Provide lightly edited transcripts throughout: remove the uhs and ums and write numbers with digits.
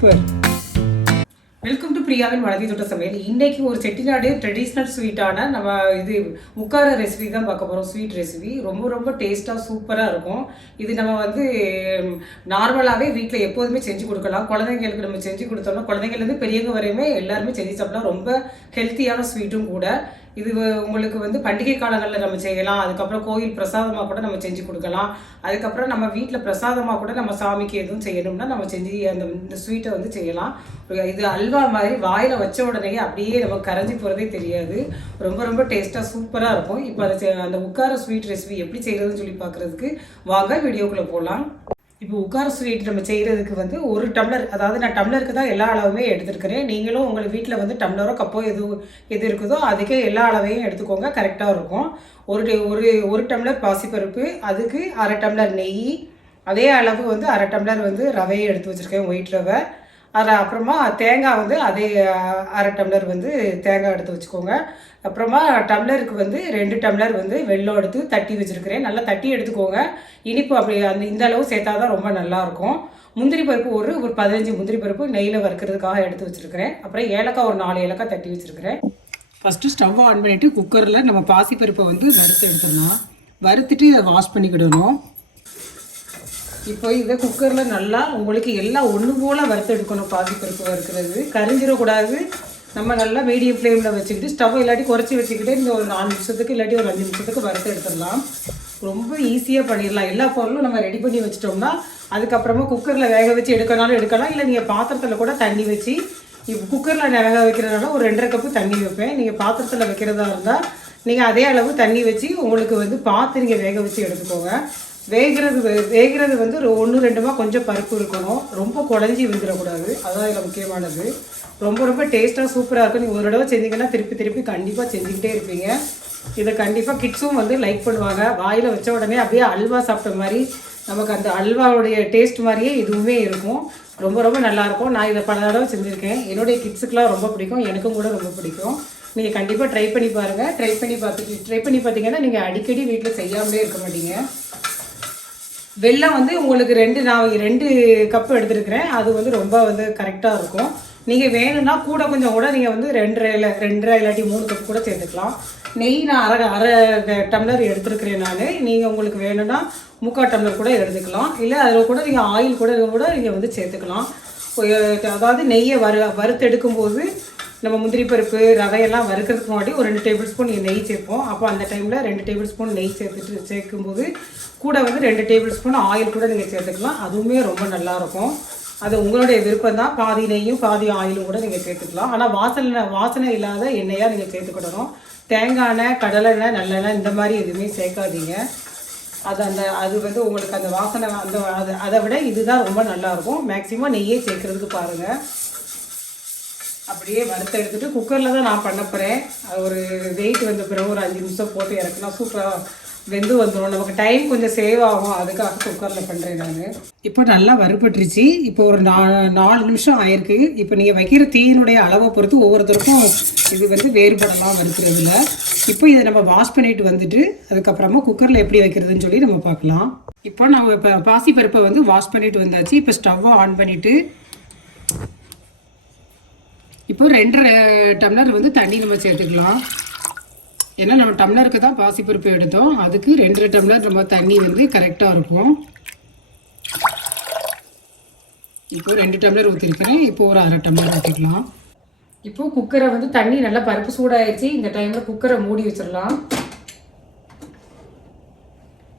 Super. Welcome to பிரியாவின் வளதி தொட்ட சமையல். இன்றைக்கி ஒரு செட்டிநாடு ட்ரெடிஷ்னல் ஸ்வீட்டான நம்ம இது முக்கார ரெசிபி தான் பார்க்க போகிறோம். ஸ்வீட் ரெசிபி ரொம்ப ரொம்ப டேஸ்ட்டாக சூப்பராக இருக்கும். இது நம்ம வந்து நார்மலாகவே வீட்டில் எப்போதுமே செஞ்சு கொடுக்கலாம். குழந்தைங்களுக்கு நம்ம செஞ்சு கொடுத்தோம்னா குழந்தைங்கள்லேருந்து பெரியவங்க வரையுமே எல்லாருமே செஞ்சு சாப்பிடலாம். ரொம்ப ஹெல்த்தியான ஸ்வீட்டும் கூட. இது உங்களுக்கு வந்து பண்டிகை காலங்களில் நம்ம செய்யலாம். அதுக்கப்புறம் கோயில் பிரசாதமாக கூட நம்ம செஞ்சு கொடுக்கலாம். அதுக்கப்புறம் நம்ம வீட்டில் பிரசாதமாக கூட நம்ம சாமிக்கு எதுவும் செய்யணும்னா நம்ம செஞ்சு இந்த ஸ்வீட்டை வந்து செய்யலாம். இது அல்வா மாதிரி வாயில் வச்ச உடனே அப்படியே நமக்கு கரைஞ்சி போகிறதே தெரியாது. ரொம்ப ரொம்ப டேஸ்ட்டாக சூப்பராக இருக்கும். இப்போ அந்த உட்கார ஸ்வீட் ரெசிபி எப்படி செய்கிறதுன்னு சொல்லி பார்க்குறதுக்கு வாங்க வீடியோக்குள்ளே போகலாம். இப்போ உட்கார ஸ்வீட் நம்ம செய்கிறதுக்கு வந்து ஒரு டம்ளர், அதாவது நான் டம்ளருக்கு தான் எல்லா அளவுமே எடுத்துருக்கிறேன். நீங்களும் உங்கள் வீட்டில் வந்து டம்ளரோ கப்போ எது இருக்குதோ அதுக்கே எல்லா அளவையும் எடுத்துக்கோங்க, கரெக்டாக இருக்கும். ஒரு டம்ளர் பாசிப்பருப்பு, அதுக்கு அரை டம்ளர் நெய், அதே அளவு வந்து அரை டம்ளர் வந்து ரவையை எடுத்து வச்சுருக்கேன், ஒயிட் ரவை. அப்புறமா தேங்காய் வந்து அதே அரை டம்ளர் வந்து தேங்காய் எடுத்து வச்சுக்கோங்க. அப்புறமா டம்ளருக்கு வந்து 2 டம்ளர் வந்து வெல்லம் எடுத்து தட்டி வச்சுருக்கிறேன். நல்லா தட்டி எடுத்துக்கோங்க. இனிப்பு அப்படி இந்த அளவு சேர்த்தா தான் ரொம்ப நல்லாயிருக்கும். முந்திரி பருப்பு ஒரு 15 முந்திரி பருப்பு நெய்யில் வறுக்கிறதுக்காக எடுத்து வச்சுருக்கிறேன். அப்புறம் ஏலக்காய் ஒரு 4 ஏலக்காய் தட்டி வச்சுருக்கிறேன். ஃபஸ்ட்டு ஸ்டவ் ஆன் பண்ணிவிட்டு குக்கரில் நம்ம பாசிப்பருப்பை வந்து வறுத்து எடுத்துடலாம். வறுத்துட்டு இதை வாஷ் பண்ணிக்கிடணும். இப்போ இதை குக்கரில் நல்லா உங்களுக்கு எல்லாம் ஒன்று போல் வறுத்து எடுக்கணும். பாசிப்பருப்பு வறுக்கிறது கரிஞ்சிடக்கூடாது. நம்ம நல்லா மீடியம் ஃப்ளேமில் வச்சுக்கிட்டு ஸ்டவ் இல்லாட்டி குறைச்சி வச்சுக்கிட்டு இந்த ஒரு 4 நிமிஷத்துக்கு இல்லாட்டி ஒரு 5 நிமிஷத்துக்கு வறுத்து எடுத்துடலாம். ரொம்ப ஈஸியாக பண்ணிடலாம். எல்லா பொருளும் நம்ம ரெடி பண்ணி வச்சிட்டோம்னா அதுக்கப்புறமா குக்கரில் வேக வச்சு எடுக்கனாலும் எடுக்கலாம். இல்லை நீங்கள் பாத்திரத்தில் கூட தண்ணி வச்சு, இப்போ குக்கரில் வேக வைக்கிறதுனால ஒரு 2.5 கப்பு தண்ணி வைப்பேன். நீங்கள் பாத்திரத்தில் வைக்கிறதா இருந்தால் நீங்கள் அதே அளவு தண்ணி வச்சு உங்களுக்கு வந்து பார்த்து நீங்கள் வேக வச்சு எடுத்துக்கோங்க. வேகிறது வந்து 1-2மா கொஞ்சம் பருப்பு இருக்கணும். ரொம்ப குழஞ்சி வந்துடக்கூடாது. அதுதான் இதில் முக்கியமானது. ரொம்ப ரொம்ப டேஸ்ட்டாக சூப்பராக இருக்கும். நீங்கள் ஒரு தடவை செஞ்சிங்கன்னா திருப்பி கண்டிப்பாக செஞ்சுக்கிட்டே இருப்பீங்க. இதை கண்டிப்பாக கிட்ஸும் வந்து லைக் பண்ணுவாங்க. வாயில் வச்ச உடனே அப்படியே அல்வா சாப்பிட்ட மாதிரி நமக்கு அந்த அல்வாவுடைய டேஸ்ட் மாதிரியே இதுவுமே இருக்கும். ரொம்ப ரொம்ப நல்லாயிருக்கும். நான் இதை பல தடவை செஞ்சுருக்கேன். என்னுடைய கிட்ஸுக்கெலாம் ரொம்ப பிடிக்கும், எனக்கும் கூட ரொம்ப பிடிக்கும். நீங்கள் கண்டிப்பாக ட்ரை பண்ணி பாருங்கள். ட்ரை பண்ணி பார்த்தீங்கன்னா நீங்கள் அடிக்கடி வீட்டில் செய்யாமலே இருக்க மாட்டீங்க. வெல்லம் வந்து உங்களுக்கு நான் 2 கப்பு எடுத்துருக்கிறேன். அது வந்து ரொம்ப வந்து கரெக்டாக இருக்கும். நீங்கள் வேணும்னா கூட கொஞ்சம் கூட நீங்கள் வந்து 2.5 இல்லாட்டி 3 கப்பு கூட சேர்த்துக்கலாம். நெய் நான் அரை டம்ளர் எடுத்துருக்கிறேன் நான். நீங்கள் உங்களுக்கு வேணும்னா 3/4 டம்ளர் கூட எடுத்துக்கலாம். இல்லை அதில் கூட நீங்கள் ஆயில் கூட நீங்கள் வந்து சேர்த்துக்கலாம். அதாவது நெய்யை வறுத்து எடுக்கும்போது நம்ம முந்திரி பருப்பு ரவையெல்லாம் வறுக்கிறதுக்கு முன்னாடி ஒரு 2 டேபிள் ஸ்பூன் நெய் சேர்ப்போம். அப்போ அந்த டைமில் 2 டேபிள் ஸ்பூன் நெய் சேர்க்கும்போது கூட வந்து 2 டேபிள் ஸ்பூன் ஆயில் கூட நீங்கள் சேர்த்துக்கலாம். அதுவுமே ரொம்ப நல்லாயிருக்கும். அது உங்களுடைய விருப்பம் தான். பாதி நெய்யும் பாதி ஆயிலும் கூட நீங்கள் சேர்த்துக்கலாம். ஆனால் வாசனை இல்லாத எண்ணெயாக நீங்கள் சேர்த்துக்கிடணும். தேங்காய் எண்ணெய், கடலை எண்ணெய், நல்லெண்ணெய் இந்த மாதிரி எதுவுமே சேர்க்காதீங்க. அது வந்து உங்களுக்கு அந்த வாசனை அதை விட இதுதான் ரொம்ப நல்லாயிருக்கும். மேக்ஸிமம் நெய்யே சேர்க்குறதுக்கு பாருங்கள். அப்படியே வறுத்து எடுத்துகிட்டு குக்கரில் தான் நான் பண்ண போகிறேன். அது ஒரு வெயிட் வந்த பிறகு ஒரு 5 நிமிஷம் போட்டு இறக்குனா சூப்பராக வெந்து வந்துடும். நமக்கு டைம் கொஞ்சம் சேவ் ஆகும். அதுக்காக குக்கரில் பண்ணுறேன் நான். இப்போ நல்லா வறுபட்டுருச்சு. இப்போ ஒரு 4 நிமிஷம் ஆயிருக்கு. இப்போ நீங்கள் வைக்கிற தீயினுடைய அளவை பொறுத்து ஒவ்வொருத்தருக்கும் இது வந்து வேறுபடலாம் வறுக்கிறதுல. இப்போ இதை நம்ம வாஷ் பண்ணிட்டு வந்துட்டு அதுக்கப்புறமா குக்கரில் எப்படி வைக்கிறதுன்னு சொல்லி நம்ம பார்க்கலாம். இப்போ நம்ம இப்போ பாசிப்பருப்பை வந்து வாஷ் பண்ணிட்டு வந்தாச்சு. இப்போ ஸ்டவ்வை ஆன் பண்ணிவிட்டு இப்போ 2.5 டம்ளர் வந்து தண்ணி நம்ம சேர்த்துக்கலாம். ஏன்னா நம்ம டம்ளருக்கு தான் பாசிப்பருப்பு எடுத்தோம். அதுக்கு 2 டம்ளர் நம்ம தண்ணி வந்து கரெக்டாக இருக்கும். இப்போ 2 டம்ளர் ஊற்றிருக்கிறேன். இப்போ ஒரு அரை டம்ளர் ஊற்றிக்கலாம். இப்போ குக்கரை வந்து தண்ணி நல்லா பருப்பு சூடாகிடுச்சு. இந்த டைமில் குக்கரை மூடி வச்சிடலாம்.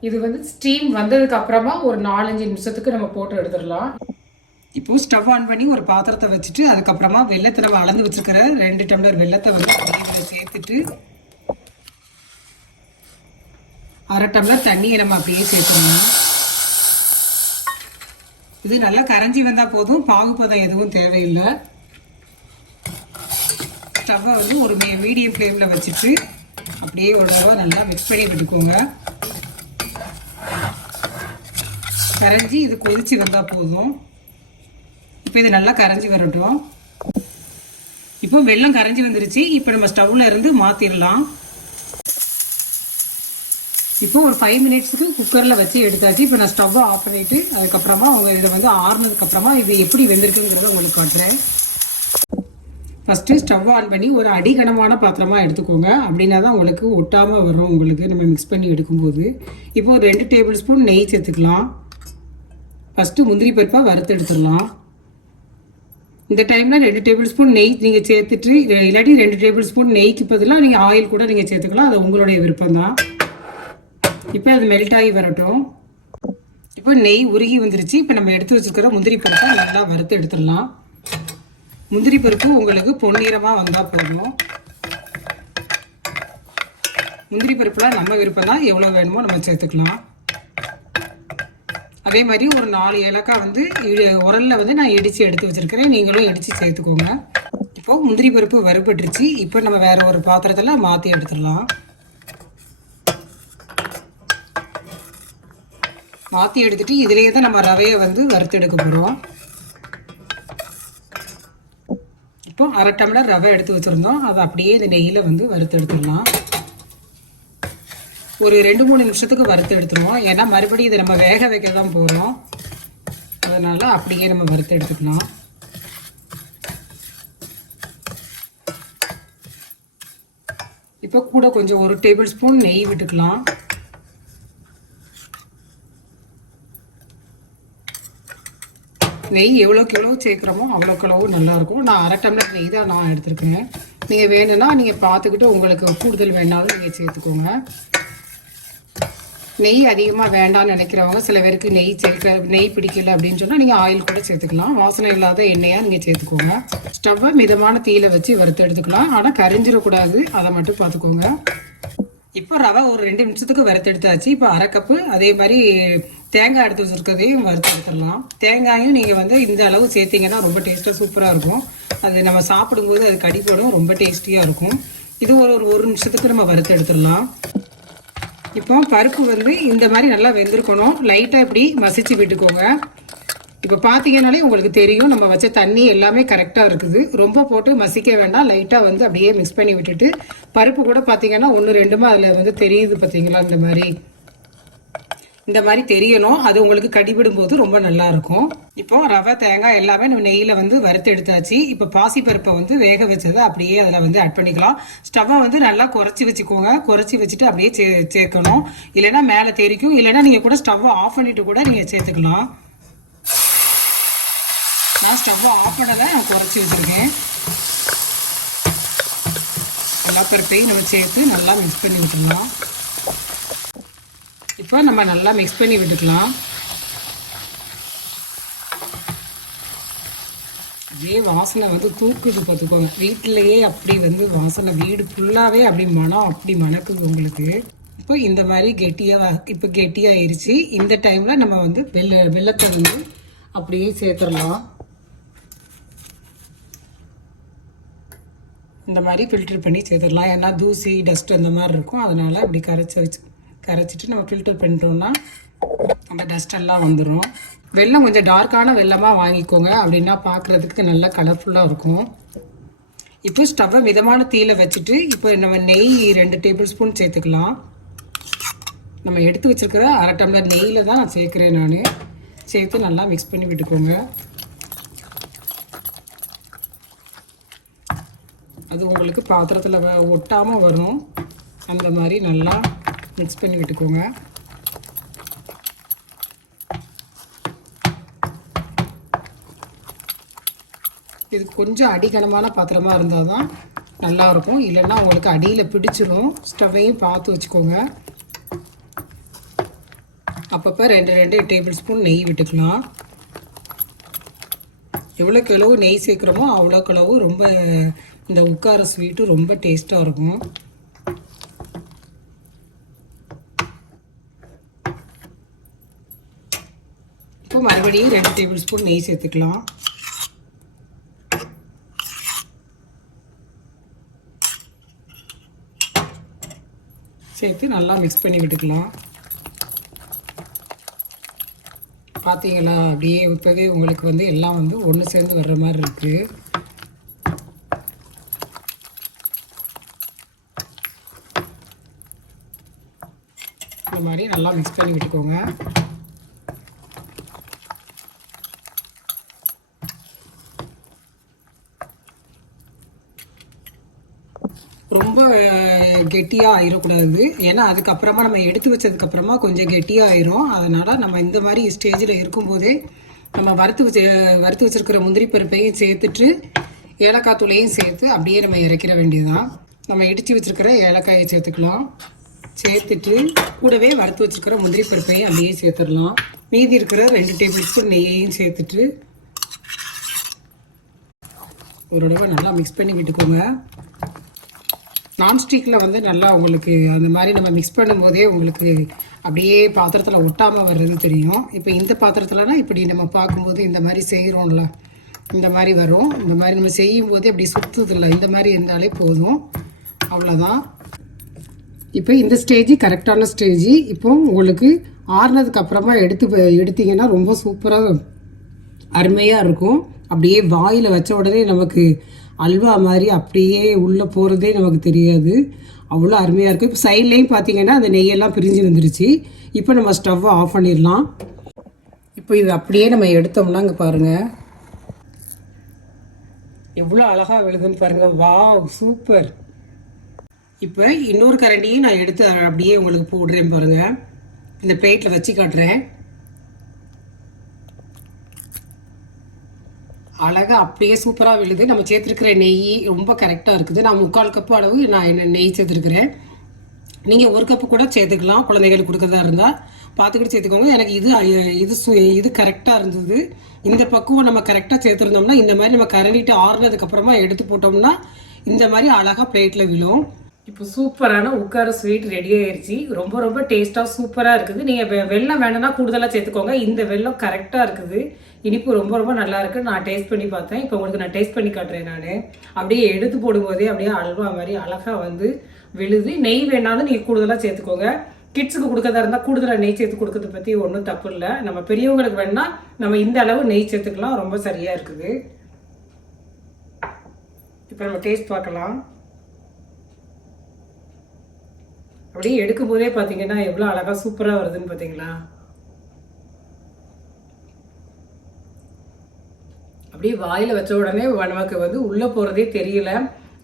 இது வந்து ஸ்டீம் வந்ததுக்கு அப்புறமா ஒரு 4-5 நிமிஷத்துக்கு நம்ம போட்டு எடுத்துடலாம். இப்போது ஸ்டவ் ஆன் பண்ணி ஒரு பாத்திரத்தை வச்சுட்டு அதுக்கப்புறமா வெள்ளத்தை நம்ம அளந்து வச்சுருக்கிற 2 டம்ளர் வெள்ளத்தை வந்து இதில் சேர்த்துட்டு அரை டம்ளர் தண்ணியை நம்ம அப்படியே சேர்த்துடணும். இது நல்லா கரைஞ்சி வந்தால் போதும், பாகுபதம் எதுவும் தேவையில்லை. ஸ்டவ்வை வந்து ஒரு மீடியம் ஃப்ளேமில் வச்சுட்டு அப்படியே ஒரு தடவை நல்லா மிக்ஸ் பண்ணி விட்டுக்கோங்க. கரைஞ்சி இது கொதிச்சு வந்தால் போதும். இப்போ இது நல்லா கரைஞ்சி வரட்டும். இப்போ வெல்லம் கரைஞ்சி வந்துருச்சு. இப்போ நம்ம ஸ்டவ்வில் இருந்து மாற்றிடலாம். இப்போ ஒரு 5 மினிட்ஸுக்கு குக்கரில் வச்சு எடுத்தாச்சு. இப்போ நான் ஸ்டவ்வை ஆஃப் பண்ணிவிட்டு அதுக்கப்புறமா இதை வந்து ஆறுனதுக்கப்புறமா இது எப்படி வெந்திருக்குங்கிறத உங்களுக்கு காட்டுறேன். ஃபஸ்ட்டு ஸ்டவ் ஆன் பண்ணி ஒரு அடிகனமான பாத்திரமாக எடுத்துக்கோங்க. அப்படின்னா தான் உங்களுக்கு ஒட்டாமல் வரும். உங்களுக்கு நம்ம மிக்ஸ் பண்ணி எடுக்கும்போது இப்போது ஒரு 2 டேபிள் ஸ்பூன் நெய் சேர்த்துக்கலாம். ஃபஸ்ட்டு முந்திரி பருப்பாக வறுத்து எடுத்துடலாம். இந்த டைமில் 2 டேபிள் ஸ்பூன் நெய் நீங்கள் சேர்த்துட்டு, இல்லாட்டி 2 டேபிள் ஸ்பூன் நெய்க்கு பதிலாக நீங்கள் ஆயில் கூட நீங்கள் சேர்த்துக்கலாம். அது உங்களுடைய விருப்பம் தான். இப்போ அது மெல்ட் ஆகி வரட்டும். இப்போ நெய் உருகி வந்துருச்சு. இப்போ நம்ம எடுத்து வச்சுருக்கிற முந்திரி பருப்பை நல்லா வறுத்து எடுத்துடலாம். முந்திரி பருப்பு உங்களுக்கு பொன்னிறமாக வந்தால் போதும். முந்திரி பருப்புலாம் நம்ம விருப்பம் தான், எவ்வளோ வேணுமோ நம்ம சேர்த்துக்கலாம். அதே மாதிரி ஒரு 4 ஏலக்காய் வந்து உரலில் வந்து நான் இடித்து எடுத்து வச்சுருக்கிறேன். நீங்களும் இடித்து சேர்த்துக்கோங்க. இப்போ முந்திரி பருப்பு வறுபட்டுருச்சு. இப்போ நம்ம வேறு ஒரு பாத்திரத்தில் மாற்றி எடுத்துடலாம். மாற்றி எடுத்துகிட்டு இதிலேயே தான் நம்ம ரவையை வந்து வறுத்து எடுக்க போகிறோம். இப்போ 1/2 டம்ளர் ரவை எடுத்து வச்சுருந்தோம். அதை அப்படியே இந்த நெய்யில் வந்து வறுத்து எடுத்துடலாம். ஒரு 2-3 நிமிஷத்துக்கு வறுத்து எடுத்துருவோம். ஏன்னா மறுபடியும் இதை நம்ம வேக வைக்க தான் போகிறோம். அதனால் அப்படியே நம்ம வறுத்து எடுத்துக்கலாம். இப்போ கூட கொஞ்சம் 1 டேபிள் ஸ்பூன் நெய் விட்டுக்கலாம். நெய் எவ்வளோக்கு எவ்வளோ சேர்க்குறோமோ அவ்வளோக்கு நல்லாயிருக்கும். நான் 1/2 டம்ளர் நெய் தான் நான் எடுத்துருக்கேன். நீங்கள் வேணும்னா நீங்கள் பார்த்துக்கிட்டு உங்களுக்கு கூடுதல் வேணாலும் நீங்கள் சேர்த்துக்கோங்க. நெய் அதிகமாக வேண்டாம்னு நினைக்கிறவங்க, சில பேருக்கு நெய் பிடிக்கல அப்படின்னு சொன்னால் நீங்கள் ஆயில் கூட சேர்த்துக்கலாம். வாசனை இல்லாத எண்ணெயாக நீங்கள் சேர்த்துக்கோங்க. ஸ்டவ்வை மிதமான தீயில வச்சு வறுத்து எடுத்துக்கலாம். ஆனால் கரிஞ்சிடக்கூடாது, அதை மட்டும் பார்த்துக்கோங்க. இப்போ ரவை ஒரு 2 நிமிஷத்துக்கு வறுத்து எடுத்தாச்சு. இப்போ 1/2 கப்பு அதே மாதிரி தேங்காய் எடுத்து வச்சுருக்கதையும் வறுத்து எடுத்துடலாம். தேங்காயும் நீங்கள் வந்து இந்த அளவு சேர்த்திங்கன்னா ரொம்ப டேஸ்ட்டாக சூப்பராக இருக்கும். அது நம்ம சாப்பிடும்போது அது கடிப்படும், ரொம்ப டேஸ்டியாக இருக்கும். இது ஒரு நிமிஷத்துக்கு நம்ம வறுத்து எடுத்துடலாம். இப்போ பருப்பு வந்து இந்த மாதிரி நல்லா வெந்திருக்கணும். லைட்டாக இப்படி மசிச்சு விட்டுக்கோங்க. இப்போ பார்த்தீங்கன்னாலே உங்களுக்கு தெரியும் நம்ம வச்ச தண்ணி எல்லாமே கரெக்டாக இருக்குது. ரொம்ப போட்டு மசிக்க வேண்டாம். லைட்டாக வந்து அப்படியே மிக்ஸ் பண்ணி விட்டுட்டு பருப்பு கூட பார்த்தீங்கன்னா 1-2 அதில் வந்து தெரியுது பார்த்தீங்களா, இந்த மாதிரி தெரியணும். அது உங்களுக்கு கடிபிடும் போது ரொம்ப நல்லா இருக்கும். இப்போ ரவை தேங்காய் எல்லாமே நம்ம நெய்யில் வந்து வறுத்து எடுத்தாச்சு. இப்போ பாசிப்பருப்பை வந்து வேக வச்சதை அப்படியே அதில் வந்து ஆட் பண்ணிக்கலாம். ஸ்டவ்வை வந்து நல்லா குறைச்சி வச்சுக்கோங்க. குறைச்சி வச்சுட்டு அப்படியே சேர்க்கணும். இல்லைன்னா மேலே தெரிக்கும். இல்லைன்னா நீங்கள் கூட ஸ்டவ்வை ஆஃப் பண்ணிட்டு கூட நீங்கள் சேர்த்துக்கலாம். நான் ஸ்டவ்வை ஆஃப் பண்ணதை நான் குறைச்சி வச்சுருக்கேன். எல்லா பருப்பையும் நம்ம சேர்த்து நல்லா மிக்ஸ் பண்ணி விட்டுக்கலாம். இப்போ நம்ம நல்லா மிக்ஸ் பண்ணி விட்டுக்கலாம். அதே வாசனை வந்து தூக்குது பார்த்துக்கோங்க. வீட்டிலையே அப்படி வந்து வாசனை, வீடு ஃபுல்லாகவே அப்படி மனம் அப்படி மணக்குது உங்களுக்கு. இப்போ இந்த மாதிரி கெட்டியாகிருச்சு. இந்த டைமில் நம்ம வந்து வெள்ளத்தை வந்து அப்படியே சேர்த்துடலாம். இந்த மாதிரி ஃபில்டர் பண்ணி சேர்த்துடலாம். ஏன்னா தூசி டஸ்ட் அந்த மாதிரி இருக்கும். அதனால் அப்படி கரைச்சிட்டு நம்ம ஃபில்டர் பண்ணிட்டோம்னா அந்த டஸ்ட் எல்லாம் வந்துடும். வெல்லம் கொஞ்சம் டார்க்கான வெல்லமாக வாங்கிக்கோங்க. அப்படின்னா பார்க்குறதுக்கு நல்லா கலர்ஃபுல்லாக இருக்கும். இப்போ ஸ்டவ்வை மிதமான தீயில வச்சுட்டு இப்போ நம்ம நெய் 2 டேபிள் ஸ்பூன் சேர்த்துக்கலாம். நம்ம எடுத்து வச்சுருக்கிற 1/2 டம்ளர் நெய்யில் தான் நான் சேர்க்குறேன். நான் சேர்த்து நல்லா மிக்ஸ் பண்ணி விட்டுக்கோங்க. அது உங்களுக்கு பாத்திரத்தில் ஒட்டாமல் வரும். அந்த மாதிரி நல்லா மிக்ஸ் பண்ணி விட்டுக்கோங்க. இது கொஞ்சம் அடிகனமான பாத்திரமாக இருந்தால் தான் நல்லாயிருக்கும். இல்லைன்னா உங்களுக்கு அடியில் பிடிச்சிடும். ஸ்டவ்வையும் பார்த்து வச்சுக்கோங்க. அப்பப்போ 2 டேபிள் ஸ்பூன் நெய் விட்டுக்கலாம். எவ்வளோக்கு எவ்வளோ நெய் சேர்க்குறோமோ அவ்வளோக்கு அளவு ரொம்ப இந்த உட்கார ஸ்வீட்டு ரொம்ப டேஸ்ட்டாக இருக்கும். இப்போ மறுபடியும் 2 டேபிள் ஸ்பூன் நெய் சேர்த்துக்கலாம். சேர்த்து நல்லா மிக்ஸ் பண்ணி விட்டுக்கலாம். பார்த்தீங்களா, அப்படியே இப்போவே உங்களுக்கு வந்து எல்லாம் வந்து ஒன்று சேர்ந்து வர்ற மாதிரி இருக்குது. மாதிரி நல்லா மிக்ஸ் பண்ணி விட்டுக்கோங்க. ரொம்ப கெட்டியாக ஆயிடக்கூடாது. ஏன்னா அதுக்கப்புறமா நம்ம எடுத்து வச்சதுக்கப்புறமா கொஞ்சம் கெட்டியாக ஆயிரும். அதனால் நம்ம இந்த மாதிரி ஸ்டேஜில் இருக்கும்போதே நம்ம வறுத்து வச்சுருக்கிற முந்திரி பருப்பையும் சேர்த்துட்டு ஏலக்காய் தூளையும் சேர்த்து அப்படியே நம்ம இறக்கிற வேண்டியதுதான். நம்ம இடித்து வச்சுருக்கிற ஏலக்காயை சேர்த்துக்கலாம். சேர்த்துட்டு கூடவே வறுத்து வச்சுருக்கிற முந்திரி பருப்பையும் அப்படியே சேர்த்துடலாம். மீதி இருக்கிற 2 டேபிள் ஸ்பூன் நெய்யையும் சேர்த்துட்டு ஒரு தடவை நல்லா மிக்ஸ் பண்ணி விட்டுக்கோங்க. நான்ஸ்டிக்கில் வந்து நல்லா உங்களுக்கு அந்த மாதிரி நம்ம மிக்ஸ் பண்ணும்போதே உங்களுக்கு அப்படியே பாத்திரத்தில் ஒட்டாமல் வர்றது தெரியும். இப்போ இந்த பாத்திரத்துலனா இப்படி நம்ம பார்க்கும்போது இந்த மாதிரி செய்கிறோம்ல, இந்த மாதிரி வரும். இந்த மாதிரி நம்ம செய்யும்போது அப்படி சுற்றுதில்ல, இந்த மாதிரி இருந்தாலே போதும். அவ்வளோதான். இப்போ இந்த ஸ்டேஜ் கரெக்டான ஸ்டேஜ். இப்போ உங்களுக்கு ஆறுனதுக்கு அப்புறமா எடுத்தீங்கன்னா ரொம்ப சூப்பராக அருமையாக இருக்கும். அப்படியே வாயில் வச்ச உடனே நமக்கு அல்வா மாதிரி அப்படியே உள்ளே போகிறதே நமக்கு தெரியாது. அவ்வளோ அருமையாக இருக்கும். இப்போ சைட்லேயும் பார்த்தீங்கன்னா அந்த நெய்யெல்லாம் பிரிஞ்சு வந்துருச்சு. இப்போ நம்ம ஸ்டவ்வை ஆஃப் பண்ணிடலாம். இப்போ இது அப்படியே நம்ம எடுத்தோம்னா இங்கே பாருங்கள் எவ்வளோ அழகாக விழுதுன்னு பாருங்கள். Wow, super. இப்போ இன்னொரு கரண்டியும் நான் எடுத்து அப்படியே உங்களுக்கு போடுறேன் பாருங்கள். இந்த பிளேட்டில் வச்சு காட்டுறேன். அழகாக அப்படியே சூப்பராக விழுது. நம்ம சேர்த்துருக்கிற நெய் ரொம்ப கரெக்டாக இருக்குது. நான் 3/4 கப்பு அளவு நான் நெய் சேர்த்துருக்குறேன். நீங்கள் 1 கப்பு கூட சேர்த்துக்கலாம். குழந்தைகளுக்கு கொடுக்குறதா இருந்தால் பார்த்துக்கிட்டு சேர்த்துக்கோங்க. எனக்கு இது கரெக்டாக இருந்தது. இந்த பக்குவம் நம்ம கரெக்டாக சேர்த்துருந்தோம்னா இந்த மாதிரி நம்ம கரண்டிட்டு ஆறுனதுக்கப்புறமா எடுத்து போட்டோம்னா இந்த மாதிரி அழகாக பிளேட்டில் விழும். இப்போ சூப்பரான உட்கார ஸ்வீட் ரெடி ஆயிடுச்சு. ரொம்ப ரொம்ப டேஸ்ட்டாக சூப்பராக இருக்குது. நீங்கள் வெல்லம் வேணும்னா கூடுதலாக சேர்த்துக்கோங்க. இந்த வெல்லம் கரெக்டாக இருக்குது. இனிப்பு ரொம்ப ரொம்ப நல்லா இருக்குது. நான் டேஸ்ட் பண்ணி பார்த்தேன். இப்போ உங்களுக்கு நான் டேஸ்ட் பண்ணி காட்டுறேன். நான் அப்படியே எடுத்து போடும்போதே அப்படியே அல்வா மாதிரி அழகாக வந்து விழுது. நெய் வேணாலும் நீங்கள் கூடுதலாக சேர்த்துக்கோங்க. கிட்ஸுக்கு கொடுக்கறதா இருந்தால் கூடுதலாக நெய் சேர்த்து கொடுக்கறத பற்றி ஒன்றும் தப்பு இல்லை. நம்ம பெரியவங்களுக்கு வேணால் நம்ம இந்த அளவு நெய் சேர்த்துக்கலாம். ரொம்ப சரியாக இருக்குது. இப்போ நம்ம டேஸ்ட் பார்க்கலாம். அப்படியே எடுக்கும் போதே பார்த்தீங்கன்னா எவ்வளோ அழகாக சூப்பராக வருதுன்னு பார்த்தீங்களா? அப்படியே வாயில் வச்ச உடனே நமக்கு வந்து உள்ளே போகிறதே தெரியல.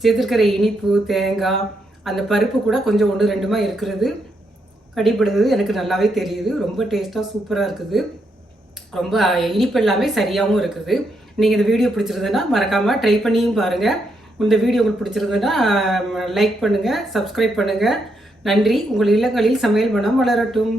சேர்த்துருக்கிற இனிப்பு, தேங்காய், அந்த பருப்பு கூட கொஞ்சம் 1-2 இருக்கிறது கடிப்படுது. எனக்கு நல்லாவே தெரியுது. ரொம்ப டேஸ்ட்டாக சூப்பராக இருக்குது. ரொம்ப இனிப்பு எல்லாமே சரியாகவும் இருக்குது. நீங்கள் இந்த வீடியோ பிடிச்சிருந்ததுன்னா மறக்காமல் ட்ரை பண்ணியும் பாருங்கள். இந்த வீடியோ உங்களுக்கு பிடிச்சிருந்ததுன்னா லைக் பண்ணுங்கள், சப்ஸ்கிரைப் பண்ணுங்கள். நன்றி. உங்கள் இல்லங்களில் சமையல் மனம் வளரட்டும்.